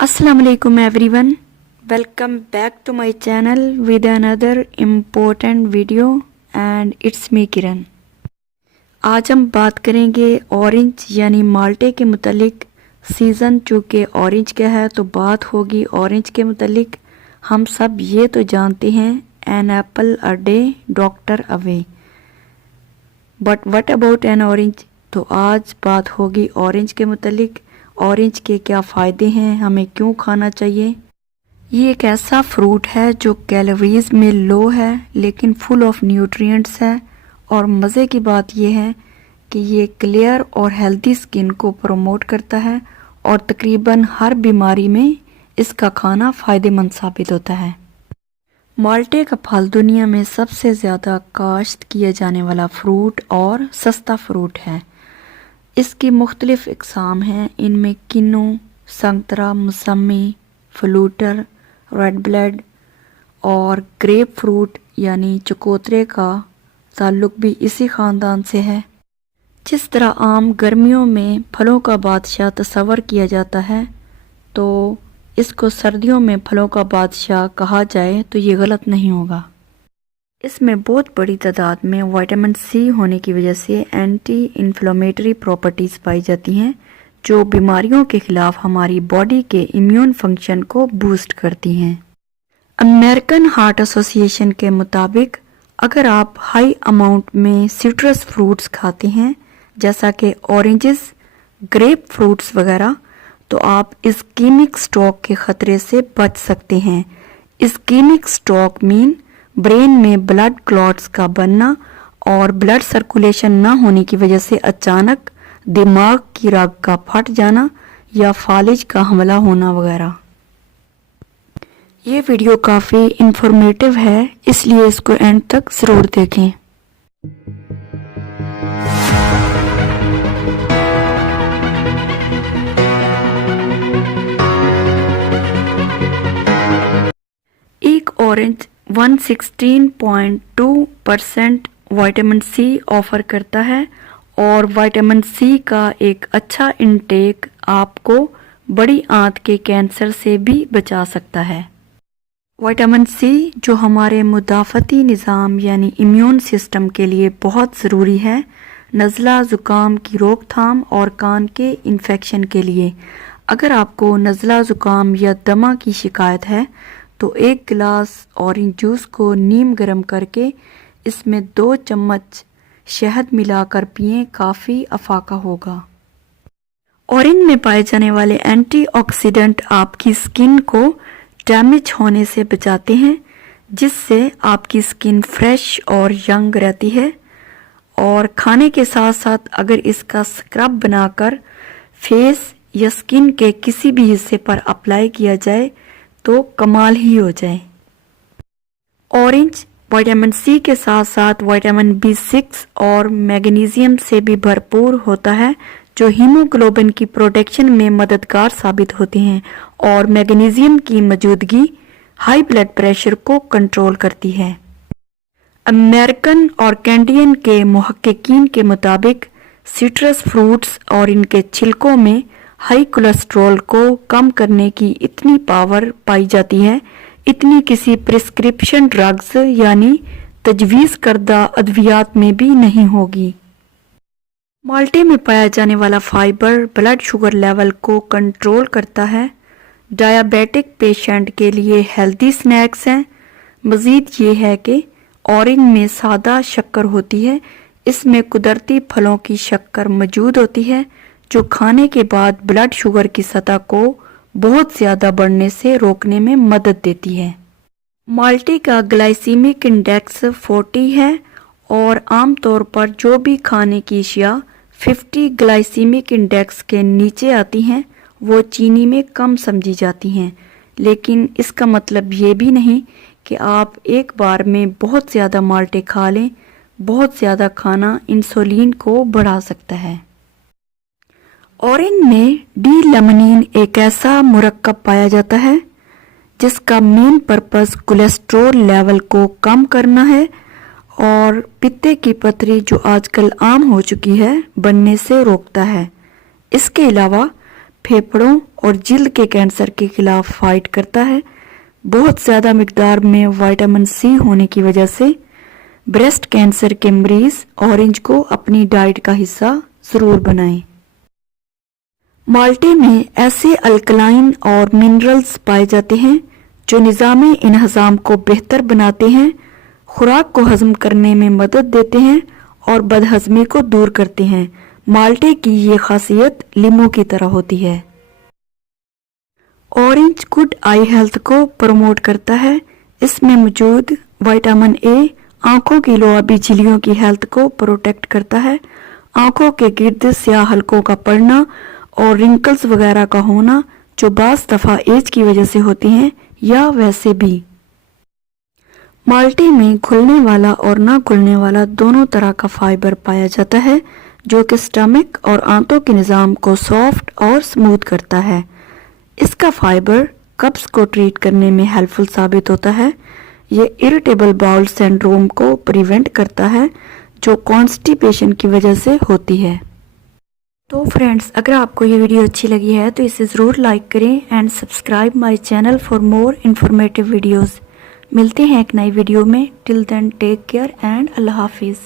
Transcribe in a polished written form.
Assalamu alaikum everyone. Welcome back to my channel with another important video and it's me Kiran. आज हम बात करेंगे orange यानी माल्टे के मुतालिक। सीज़न चूँकि ऑरेंज का है तो बात होगी ऑरेंज के मुतालिक। हम सब ये तो जानते हैं an apple a day doctor away, but what about an orange. तो आज बात होगी ऑरेंज के मुतालिक। ऑरेंज के क्या फ़ायदे हैं, हमें क्यों खाना चाहिए। ये एक ऐसा फ्रूट है जो कैलोरीज में लो है लेकिन फुल ऑफ न्यूट्रिएंट्स है। और मज़े की बात यह है कि ये क्लियर और हेल्दी स्किन को प्रमोट करता है और तकरीबन हर बीमारी में इसका खाना फ़ायदेमंद साबित होता है। माल्टे का फल दुनिया में सबसे ज़्यादा काश्त किया जाने वाला फ्रूट और सस्ता फ्रूट है। इसकी मुख्तलिफ इक़साम हैं, इनमें किन्नू, संतरा, मौसमी, फ्लूटर, रेड ब्लड और ग्रेप फ्रूट यानी चकोतरे का ताल्लुक भी इसी ख़ानदान से है। जिस तरह आम गर्मियों में फलों का बादशाह तस्वर किया जाता है तो इसको सर्दियों में फलों का बादशाह कहा जाए तो ये गलत नहीं होगा। इसमें बहुत बड़ी तादाद में विटामिन सी होने की वजह से एंटी इन्फ्लेमेटरी प्रॉपर्टीज़ पाई जाती हैं जो बीमारियों के खिलाफ हमारी बॉडी के इम्यून फंक्शन को बूस्ट करती हैं। अमेरिकन हार्ट एसोसिएशन के मुताबिक अगर आप हाई अमाउंट में सिट्रस फ्रूट्स खाते हैं जैसा कि ऑरेंजेस, ग्रेप फ्रूट्स वगैरह, तो आप इस्कीमिक स्ट्रोक के ख़तरे से बच सकते हैं। इस्कीमिक स्ट्रोक मीन ब्रेन में ब्लड क्लॉट्स का बनना और ब्लड सर्कुलेशन न होने की वजह से अचानक दिमाग की रग का फट जाना या फालिज का हमला होना वगैरह। ये वीडियो काफ़ी इंफॉर्मेटिव है इसलिए इसको एंड तक ज़रूर देखें। एक ऑरेंज 116.2% विटामिन सी ऑफ़र करता है और विटामिन सी का एक अच्छा इंटेक आपको बड़ी आंत के कैंसर से भी बचा सकता है। विटामिन सी जो हमारे मुदाफ़ती निज़ाम यानी इम्यून सिस्टम के लिए बहुत ज़रूरी है, नज़ला ज़ुकाम की रोकथाम और कान के इन्फेक्शन के लिए। अगर आपको नज़ला ज़ुकाम या दमा की शिकायत है तो एक गिलास ऑरेंज जूस को नीम गर्म करके इसमें 2 चम्मच शहद मिलाकर पिएं, काफ़ी अफाका होगा। ऑरेंज में पाए जाने वाले एंटीऑक्सीडेंट आपकी स्किन को डैमेज होने से बचाते हैं जिससे आपकी स्किन फ्रेश और यंग रहती है। और खाने के साथ साथ अगर इसका स्क्रब बनाकर फेस या स्किन के किसी भी हिस्से पर अप्लाई किया जाए तो कमाल ही हो जाए। ऑरेंज विटामिन सी के साथ साथ विटामिन B6 और मैग्नीशियम से भी भरपूर होता है जो हीमोग्लोबिन की प्रोटेक्शन में मददगार साबित होते हैं और मैग्नीशियम की मौजूदगी हाई ब्लड प्रेशर को कंट्रोल करती है। अमेरिकन और कैनेडियन के मुहक्किकीन के मुताबिक सिट्रस फ्रूट्स और इनके छिलकों में हाई कोलेस्ट्रॉल को कम करने की इतनी पावर पाई जाती है, इतनी किसी प्रिस्क्रिप्शन ड्रग्स यानी तजवीज़ करदा अद्वियात में भी नहीं होगी। माल्टे में पाया जाने वाला फाइबर ब्लड शुगर लेवल को कंट्रोल करता है। डायबिटिक पेशेंट के लिए हेल्दी स्नैक्स हैं। मज़ीद ये है कि ऑरेंज में सादा शक्कर होती है, इसमें कुदरती फलों की शक्कर मौजूद होती है जो खाने के बाद ब्लड शुगर की सतह को बहुत ज़्यादा बढ़ने से रोकने में मदद देती है। माल्टे का ग्लाइसीमिक इंडेक्स 40 है और आमतौर पर जो भी खाने की अशिया 50 ग्लाइसीमिक इंडेक्स के नीचे आती हैं वो चीनी में कम समझी जाती हैं, लेकिन इसका मतलब ये भी नहीं कि आप एक बार में बहुत ज़्यादा माल्टे खा लें। बहुत ज़्यादा खाना इंसुलिन को बढ़ा सकता है। ऑरेंज में डी लेमनिन एक ऐसा मुरक्कब पाया जाता है जिसका मेन पर्पस कोलेस्ट्रॉल लेवल को कम करना है और पित्ते की पथरी जो आजकल आम हो चुकी है बनने से रोकता है। इसके अलावा फेफड़ों और जिल्द के कैंसर के खिलाफ फाइट करता है। बहुत ज़्यादा मिकदार में विटामिन सी होने की वजह से ब्रेस्ट कैंसर के मरीज ऑरेंज को अपनी डाइट का हिस्सा ज़रूर बनाएं। माल्टे में ऐसे अल्कलाइन और मिनरल्स पाए जाते हैं जो निज़ामे इन्हज़ाम को बेहतर बनाते हैं, खुराक को हजम करने में मदद देते हैं और बदहजमी को दूर करते हैं। माल्टे की ये खासियत लीमू की तरह होती है। ऑरेंज गुड आई हेल्थ को प्रमोट करता है। इसमें मौजूद विटामिन ए आंखों की लोआबी झिल्लियों की हेल्थ को प्रोटेक्ट करता है। आंखों के गिर्द स्याह हलकों का पड़ना और रिंकल्स वगैरह का होना जो बास दफा एज की वजह से होती हैं या वैसे भी। माल्टे में घुलने वाला और ना घुलने वाला दोनों तरह का फाइबर पाया जाता है जो कि स्टमक और आंतों के निज़ाम को सॉफ्ट और स्मूथ करता है। इसका फाइबर कब्ज को ट्रीट करने में हेल्पफुल साबित होता है। ये इरिटेबल बाउल सिंड्रोम को प्रिवेंट करता है जो कॉन्स्टिपेशन की वजह से होती है। तो फ्रेंड्स, अगर आपको ये वीडियो अच्छी लगी है तो इसे ज़रूर लाइक करें and subscribe my channel for more informative videos. मिलते हैं एक नई वीडियो में। Till then take care and Allah हाफिज़।